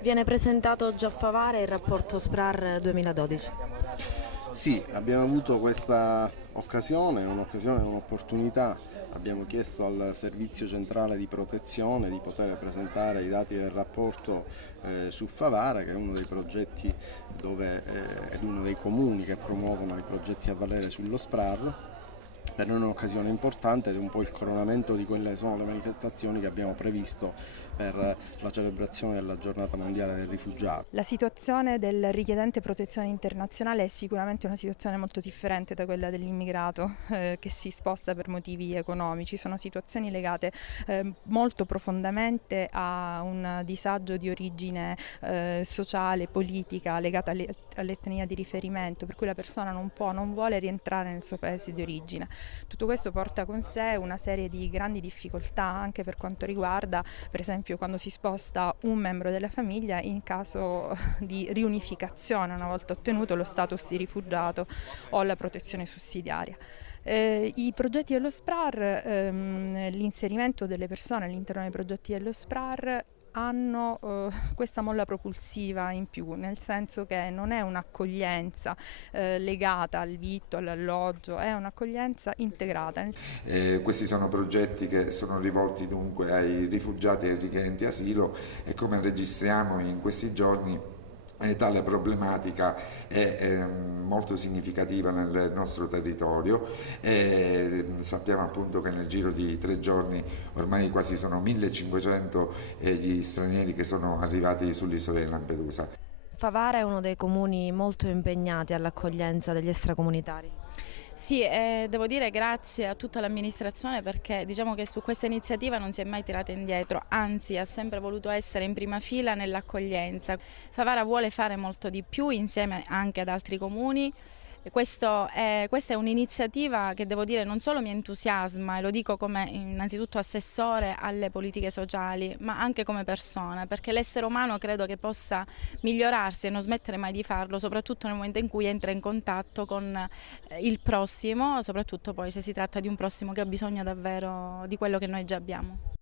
Viene presentato già a Favara il rapporto SPRAR 2012. Sì, abbiamo avuto questa occasione, un'opportunità. Abbiamo chiesto al Servizio Centrale di Protezione di poter presentare i dati del rapporto su Favara, che è uno dei progetti ed uno dei comuni che promuovono i progetti a valere sullo SPRAR. Per noi è un'occasione importante ed è un po' il coronamento di quelle sono le manifestazioni che abbiamo previsto per la celebrazione della Giornata Mondiale del Rifugiato. La situazione del richiedente protezione internazionale è sicuramente una situazione molto differente da quella dell'immigrato che si sposta per motivi economici. Sono situazioni legate molto profondamente a un disagio di origine sociale, politica, legata all'etnia di riferimento, per cui la persona non vuole rientrare nel suo paese di origine. Tutto questo porta con sé una serie di grandi difficoltà anche per quanto riguarda, per esempio, quando si sposta un membro della famiglia in caso di riunificazione, una volta ottenuto lo status di rifugiato o la protezione sussidiaria. I progetti dello SPRAR, l'inserimento delle persone all'interno dei progetti dello SPRAR hanno questa molla propulsiva in più, nel senso che non è un'accoglienza legata al vitto, all'alloggio, è un'accoglienza integrata. Questi sono progetti che sono rivolti dunque ai rifugiati e ai richiedenti asilo e come registriamo in questi giorni tale problematica è molto significativa nel nostro territorio e sappiamo appunto che nel giro di 3 giorni ormai quasi sono 1500 gli stranieri che sono arrivati sull'isola di Lampedusa. Favara è uno dei comuni molto impegnati all'accoglienza degli extracomunitari. Sì, devo dire grazie a tutta l'amministrazione perché diciamo che su questa iniziativa non si è mai tirata indietro, anzi ha sempre voluto essere in prima fila nell'accoglienza. Favara vuole fare molto di più insieme anche ad altri comuni. Questa è un'iniziativa che devo dire non solo mi entusiasma e lo dico come innanzitutto assessore alle politiche sociali ma anche come persona, perché l'essere umano credo che possa migliorarsi e non smettere mai di farlo, soprattutto nel momento in cui entra in contatto con il prossimo, soprattutto poi se si tratta di un prossimo che ha bisogno davvero di quello che noi già abbiamo.